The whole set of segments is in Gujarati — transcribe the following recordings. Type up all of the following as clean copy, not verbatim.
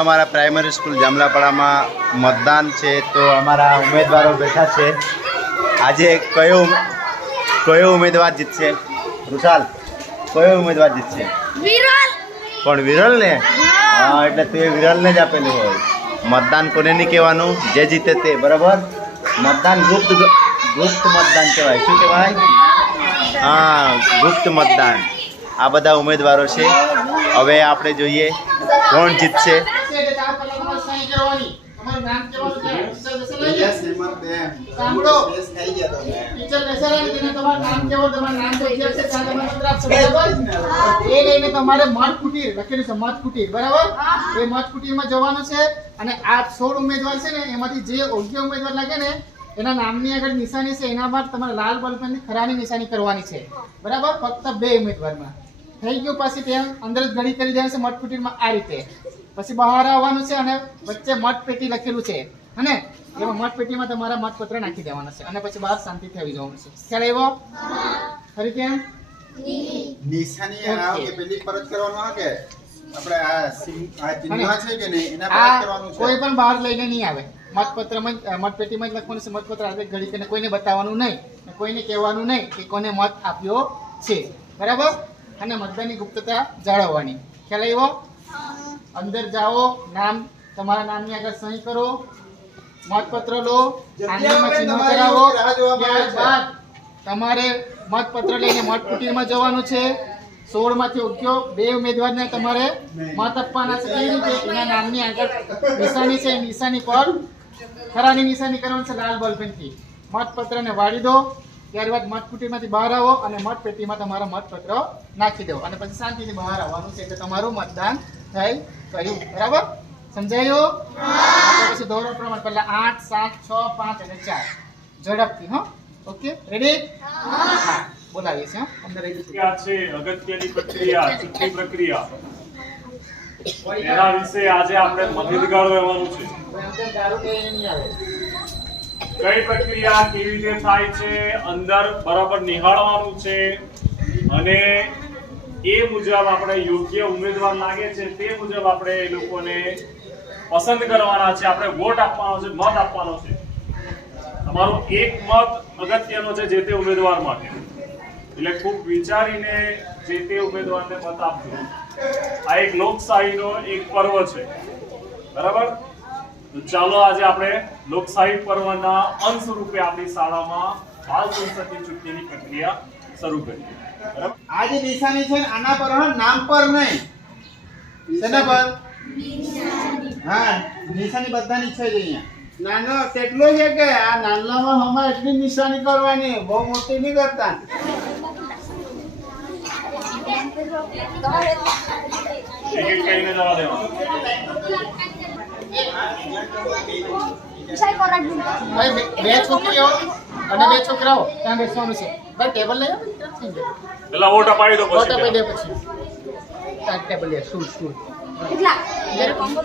અમારા પ્રાઇમરી સ્કૂલ જામલાપાડામાં મતદાન છે, તો અમારા ઉમેદવારો બેઠા છે. આજે કયો ઉમેદવાર જીતશે? રુશાલ, કયો ઉમેદવાર જીતશે? વિરલ. પણ વિરલ ને? હા, એટલે તું એ વિરલને જ આપેલું હોય. મતદાન કોને નહીં કહેવાનું? જે જીતે તે. બરાબર? મતદાન ગુપ્ત મતદાન કહેવાય. શું કહેવાય? હા, ગુપ્ત મતદાન. આ બધા ઉમેદવારો છે. હવે આપણે જોઈએ કોણ જીતશે. તમારે મત કુટીર લખેલું છે, મત કુટીર. બરાબર? એ મત કુટીરમાં જવાનું છે અને આ 16 ઉમેદવાર છે ને, એમાંથી જે યોગ્ય ઉમેદવાર લાગે ને એના નામની આગળ નિશાની છે, એના બાદ તમારે લાલ બોલપેનની ખરાની નિશાની કરવાની છે. બરાબર? ફક્ત 2 ઉમેદવારમાં થઈ ગયું. પછી ત્યાં અંદર જ ઘડી કરી દેવાનું છે મત કુટીરમાં આ રીતે. પછી બહાર આવવાનું છે અને વચ્ચે મત પેટી લખેલું છે, અને એમાં મત પેટીમાં તમારા મતપત્ર નાખી દેવાના છે અને પછી બહાર શાંતિથી આવી જવાનું છે. ખ્યાલ આવ્યો? ફરી કેમ નિશાની આવે પેલી પરત કરવાનો આ કે આપણે આ ચિહ્ન છે કે નહીં એના પરત કરવાનું છે. કોઈ પણ બહાર લઈને નહીં આવે. મતપત્રમાં મતપેટીમાં જ લખવાનું છે મતપત્ર. આજે ઘડી કરીને કોઈને બતાવવાનું નહીં, કોઈને કહેવાનું નહીં કે કોને મત આપ્યો છે. બરાબર? અને મતદાનની ગુપ્તતા જાળવવાની. ખ્યાલ આવ્યો? અંદર જાઓ, નામ તમારા નામની આગળ સહી કરો, મતપત્ર લો, આંગળીમાં ચિહ્ન કરાવો. ત્યારબાદ તમારે મતપત્ર લઈને મતકુટીરમાં જવાનું છે. 16 માંથી યોગ્ય 2 ઉમેદવારને તમારે મત આપવાના છે. એ રીતે એના નામની આગળ નિશાની છે, નિશાની પર ખરાની નિશાની કરવાની છે લાલ બોલપેનથી. મતપત્રને વાળી દો. ત્યારબાદ મતકુટીમાંથી બહાર આવો અને મતપેટીમાં તમારા મતપત્ર નાખી દો અને પછી શાંતિથી બહાર આવવાનું છે. એટલે તમારું મતદાન થઈ ગયું. બરાબર? સમજાયું? પછી ધોરણ પ્રમાણે પહેલા 8, 7, 6, 5 અને 4 ઝડપથી. હા, ઓકે, રેડી? હા, બોલાવીએ છીએ. અંદર આ છે અગત્યની પ્રક્રિયા, ચૂંટણી પ્રક્રિયા. એના વિશે આજે આપણે માહિતગાર રહેવાનું છે. કઈ પ્રક્રિયા કેવી રીતે થાય છે, અંદર બરાબર નિહાળવાનું છે અને એ મુજબ આપણે યોગ્ય ઉમેદવાર લાગે છે તે મુજબ આપણે એ લોકોને પસંદ કરવાના છે. આપણે વોટ આપવાનો છે, મત આપવાનો છે. તમારો એક મત અગત્યનો છે જે તે ઉમેદવાર માટે. એટલે ખૂબ વિચારીને જે તે ઉમેદવારને મત આપજો. આ એક લોકશાહીનો એક પર્વ છે. બરાબર? તો ચાલો આજે આપણે લોકશાહી પર્વના અંશ રૂપે આપણી શાળામાં બાલ સંસદની ચૂંટણીની પ્રક્રિયા શરૂ કરીએ. બરાબર? આ જે નિશાની છે આના પર, નામ પર નહીં. શેના પર? હા, નિશાની બધાની છે જ અહીંયા. નાનો તેટલો છે કે આ નાનલામાં હમણાં એટલી નિશાની કરવાની, બહુ મોટી નહીં કરતા. એક કહીને જવા દેવાનું. બે છોકરીઓ અને 2 છોકરાઓ ત્યાં બેસવાનું છે. ભાઈ ટેબલ લઈ આવો. પેલા વોટ અપાવી દો, વોટ આપી દે પછી પછી ટેબલ લે. સ્ટૂલ કેટલા? જરા કોમ્બો.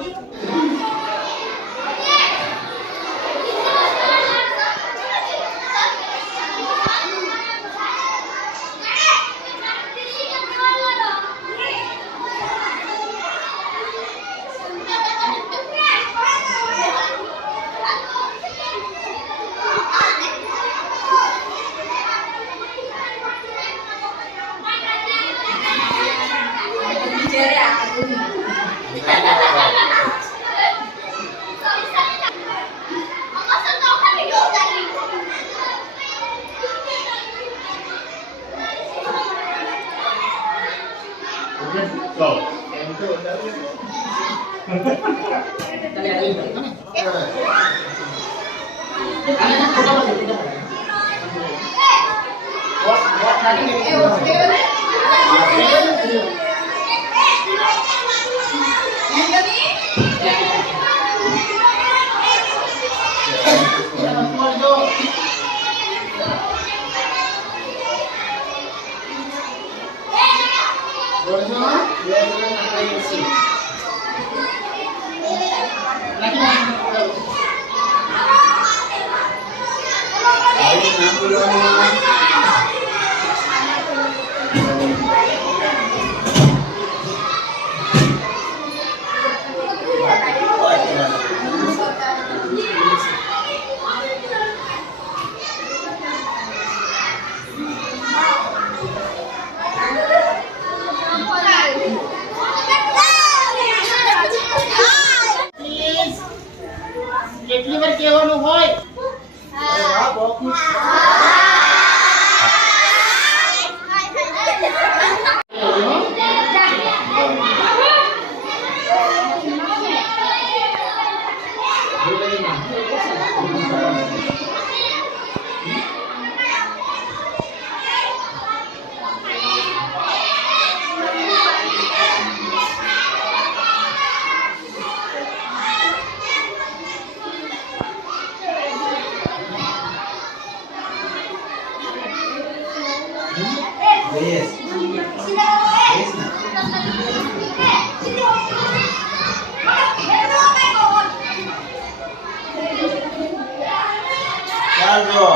ચાલો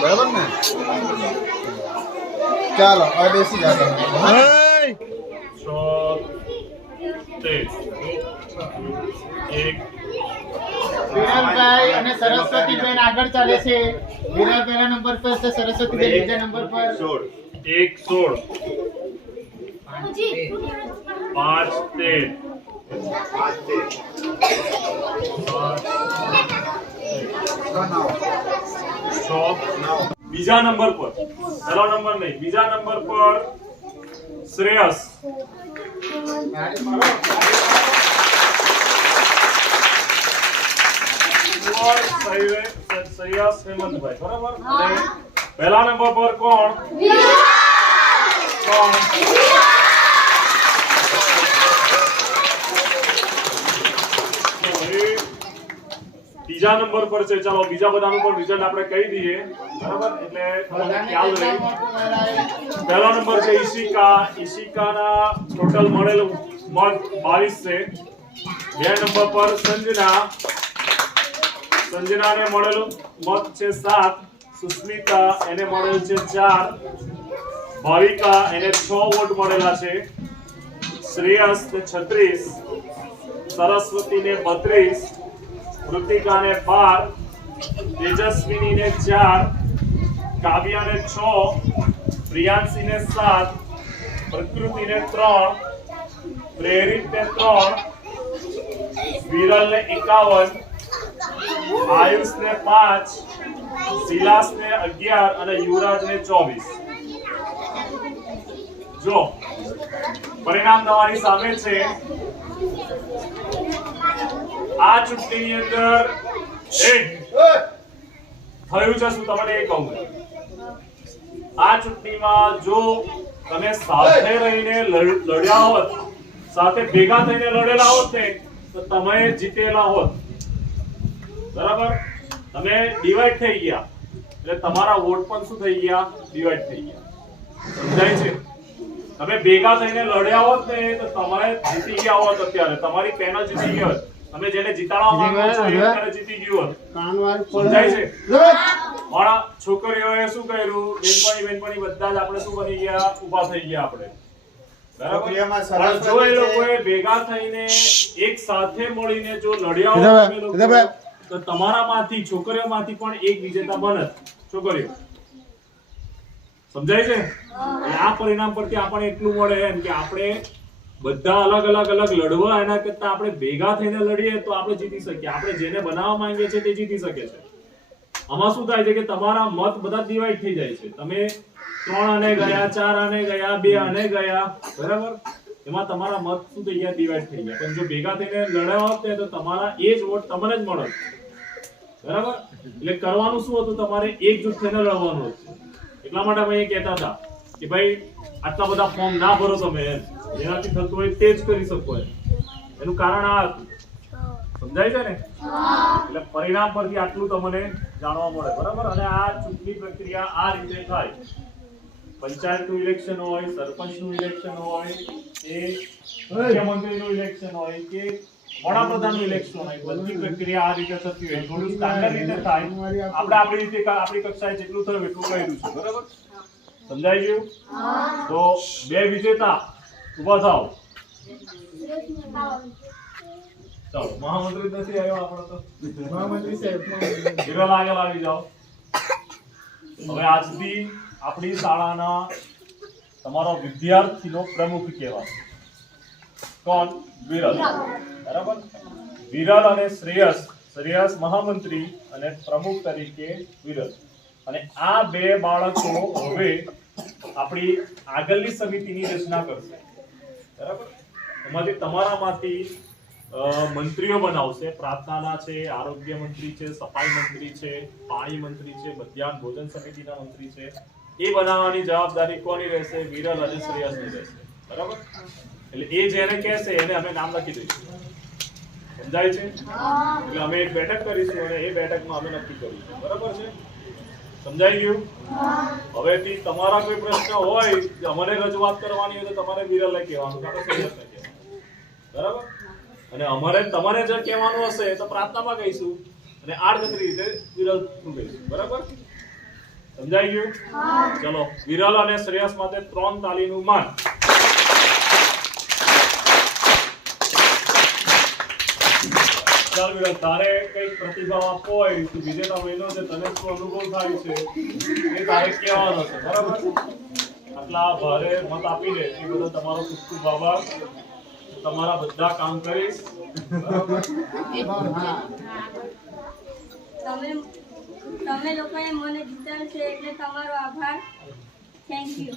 બરાબર ને ચાલો હવે બેસી જાઓ વિરાલભાઈ અને સરસ્વતીબેન આગળ ચાલે છે. વિરાલ પહેલા નંબર પર છે, સરસ્વતીબેન બીજા નંબર પર. 16 5 બીજા નંબર પર, પહેલો નંબર નહીં, બીજા નંબર પર શ્રેયસ. શ્રેયસ હેમંતભાઈ, બરાબર. અને પહેલા નંબર પર કોણ? કોણ? બીજા નંબર પર છે. ચાલો બીજા બધાનું પણ રિઝલ્ટ આપણે કહી દઈએ, બરાબર, એટલે તમને ખ્યાલ રહે. પહેલો નંબર છે ઈશિકા. ઈશિકાના ટોટલ મળેલું મત 22 છે. બે નંબર પર સંજના. સંજનાને મળેલું મત છે 7. સુસ્મિતા, એને મળેલ છે 4. ભાવિકા, એને 6 વોટ મળેલા છે. શ્રેયસ ને 36. સરસ્વતીને 32. કૃતિકાને 12. તેજસ્વીનીને 4. કાવ્યાને 6. પ્રિયાંશીને 7. પ્રકૃતિને 3. પ્રેરિતને 3. વિરલને 51. આયુષને 5. શિલાસને 11 અને યુવરાજને 24. જો પરિણામ તમારી સામે છે. આ ચૂંટણીની અંદર થયું છે શું તમને એ કહું. આ ચૂંટણીમાં જો તમે સાથે રહીને લડ્યા હોત, સાથે ભેગા થઈને લડેલા હોત ને, તો તમે જીતેલા હોત. બરાબર, તમે ડિવાઈડ થઈ ગયા એટલે તમારા વોટ પણ શું થઈ ગયા? ડિવાઈડ થઈ ગયા. સમજાય છે? તમે ભેગા થઈને લડ્યા હોત ને તો તમે જીતી ગયા હોત. અત્યારે તમારી પેનલ જીતી ગઈ હોત. તમે જેને જીતાડવા માંગો છો એ અત્યારે જીતી ગયું હોત. સમજાય છે? મારા છોકરીઓએ શું કર્યું? બેનપણી બધા જ આપણે શું બની ગયા? ઊભા થઈ ગયા આપણે. બરાબર, જો એ લોકોએ ભેગા થઈને એક સાથે મળીને જો લડ્યા હોત તો તમારામાંથી છોકરીઓમાંથી પણ એક વિજેતા બનત. છોકરીઓ, સમજાય છે? આ પરિણામ પરથી આપણને એટલું મળે એમ કે આપણે બધા અલગ અલગ લડવા એના કરતા આપણે ભેગા થઈને લડીએ તો આપણે જીતી શકીએ. આપણે જેને બનાવવા માંગીએ છીએ તે જીતી શકે છે. આમાં શું થાય છે કે તમારા મત બધા ડિવાઈડ થઈ જાય છે. તમે 3 આને ગયા, 4 આને ગયા, 2 આને ગયા, બરાબર, એમાં તમારા મત શું થઈ ગયા? ડિવાઈડ થઈ ગયા. પણ જો ભેગા થઈને લડ્યા હોત તો તમારા એ જ વોટ તમને જ મળત. બરાબર, એટલે કરવાનું શું હતું? તમારે એકજૂથ થઈને લડવાનું હતું. એટલા માટે અમે એ કહેતા હતા કે ભાઈ આટલા બધા ફોર્મ ના ભરો તમે, જેનાથી થતું હોય તે જ કરી શકો. એનું કારણ આ હતું. સમજાય છે ને? એટલે પરિણામ પરથી આટલું તમને જાણવા મળે. બરાબર, અને આ ચૂંટણી પ્રક્રિયા આ રીતે થાય. પંચાયતનું ઇલેક્શન હોય, સરપંચનું ઇલેક્શન હોય, કે મુખ્યમંત્રીનું ઇલેક્શન હોય, કે વડાપ્રધાનનું ઇલેક્શન હોય, બધી પ્રક્રિયા આ રીતે થતી હોય, થોડું સ્ટાન્ડર્ડ રીતે થાય. આપણે આપણી રીતે આપણી કક્ષાએ જેટલું થયું એટલું કર્યું છે, બરાબર? સમજાઈ ગયું? તો બે વિજેતા ઊભા થાઓ. ચાલો, મહામંત્રી નથી આવ્યો આપણો તો. મહામંત્રી સાહેબ વિરલ આગળ આવી જાઓ. હવે આજથી આપણી શાળાના તમારો વિદ્યાર્થીનો પ્રમુખ કહેવાય. કોણ? વિરલ. બરાબર? વિરલ અને શ્રેયસ મહામંત્રી અને પ્રમુખ તરીકે વિરલ. અને આ બે બાળકો હવે આપણી આગળની સમિતિની રચના કરશે. બરાબર? એમાંથી તમારામાંથી મંત્રીઓ બનાવશે. પ્રાર્થનાના છે, આરોગ્ય મંત્રી છે, સફાઈ મંત્રી છે, પાણી મંત્રી છે, મધ્યાહન ભોજન સમિતિના મંત્રી છે. એ બનાવવાની જવાબદારી કોની રહેશે? વિરલ અને શ્રેયસની રહેશે. બરાબર? એટલે એ જેને કહેશે એને અમે નામ લખી દઈશું. સમજાય છે? એટલે અમે એક બેઠક કરીશું અને એ બેઠકમાં અમે નક્કી કરીશું. બરાબર છે? સમજાઈ ગયું? હવેથી તમારા કોઈ પ્રશ્ન હોય કે અમને રજૂઆત કરવાની હોય તો તમારે વિરલને કહેવાનું, કાં તો શ્રેયસને કહેવાનું. બરાબર? અને અમારે તમારે જે કહેવાનું હશે તો પ્રાર્થનામાં કહીશું અને આડકતરી રીતે વિરલ કહીશું. બરાબર? સમજાઈ ગયું? ચલો, વિરલ અને શ્રેયસ માટે 3 તાલીનું માન. ચાલ વિરલ, તારે કઈક પ્રતિભાવ આપવો હોય તો વિજેતા બન્યો છે, તને શું અનુભવ થાય છે એ તારે કહેવાનો છે. બરાબર? આટલા ભારે મત આપીને એ બધો તમારો ખૂબ ખૂબ આભાર. તમારા બધા કામ કરીશ. બરાબર? તમે લોકોએ મને જીતાડ્યું છે એટલે તમારો આભાર. Thank you.